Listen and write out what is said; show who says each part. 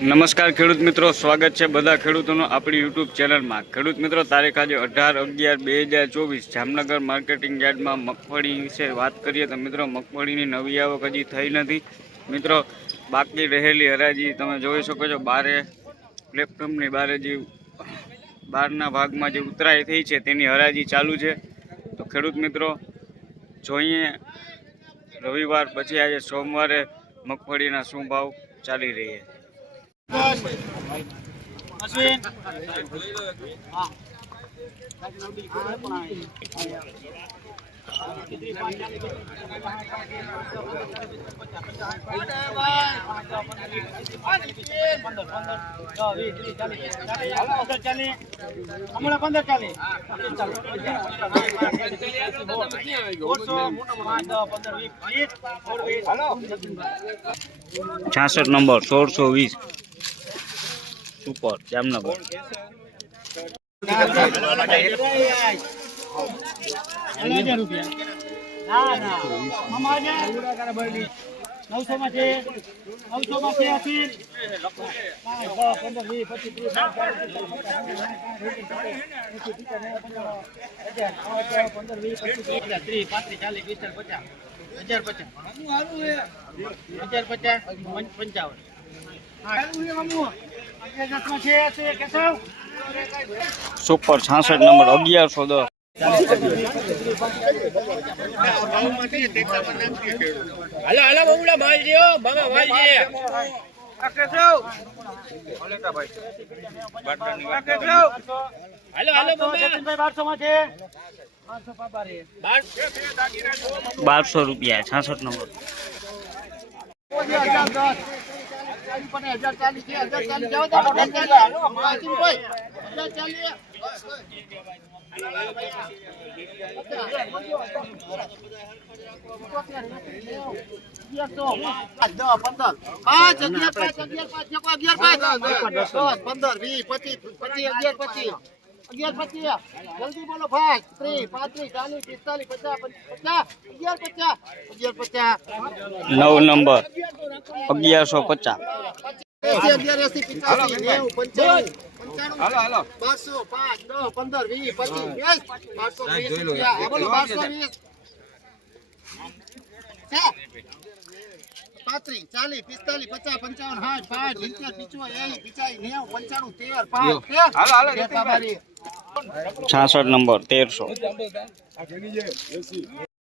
Speaker 1: નમસ્કાર ખેડૂત મિત્રો, સ્વાગત છે બધા ખેડૂતોનું આપણી યુટ્યુબ ચેનલમાં. ખેડૂત મિત્રો, તારીખ આજે અઢાર અગિયાર બે હજાર ચોવીસ, જામનગર માર્કેટિંગ યાર્ડમાં મગફળી વિશે વાત કરીએ તો મિત્રો, મગફળીની નવી આવક હજી થઈ નથી. મિત્રો, બાકી રહેલી હરાજી તમે જોઈ શકો છો, બારે પ્લેટફોર્મની બારે જે બહારના ભાગમાં જે ઉતરાઈ થઈ છે તેની હરાજી ચાલુ છે. તો ખેડૂત મિત્રો, જોઈએ રવિવાર પછી આજે સોમવારે મગફળીના શું ભાવ ચાલી રહ્યા છે.
Speaker 2: અશ્વિન પંદર ચાલીસ
Speaker 1: છાસઠ નંબર સોળસો વીસ. સુપર, જામનગર
Speaker 2: નવસો માં છે નવસો માં છે અસીલ ત્રીસ પાંત્રીસ ચાલીસ પિસ્તાલીસ પચાસ હજાર પચાસ હજાર પચાસ પંચાવન હા.
Speaker 1: સુપર છાસઠ નંબર, અગિયારસો દસ.
Speaker 3: હાલો હાલો બબુડા માલ જે મામા માલ જે
Speaker 2: બારસો
Speaker 1: રૂપિયા, છાસઠ નંબર.
Speaker 2: છે પંદર વીસ પચીસ પચીસ અગિયાર પચીસ. અગિયાર પચીસ. જલ્દી બોલો ભાઈ ત્રીસ પાંત્રીસ ચાલીસ પિસ્તાલીસ પચાસ પચાસ અગિયાર પચાસ અગિયાર પચાસ.
Speaker 1: નવ નંબર. અગિયારસો પચાસ.
Speaker 2: પાંત્રીસ ચાલીસ પિસ્તાલીસ પચાસ પંચાવન સાઠ પાંચ સિત્તેર પીચો એવી નેવું પંચાણું તેર પાંચ
Speaker 1: છાસઠ નંબર તેરસો.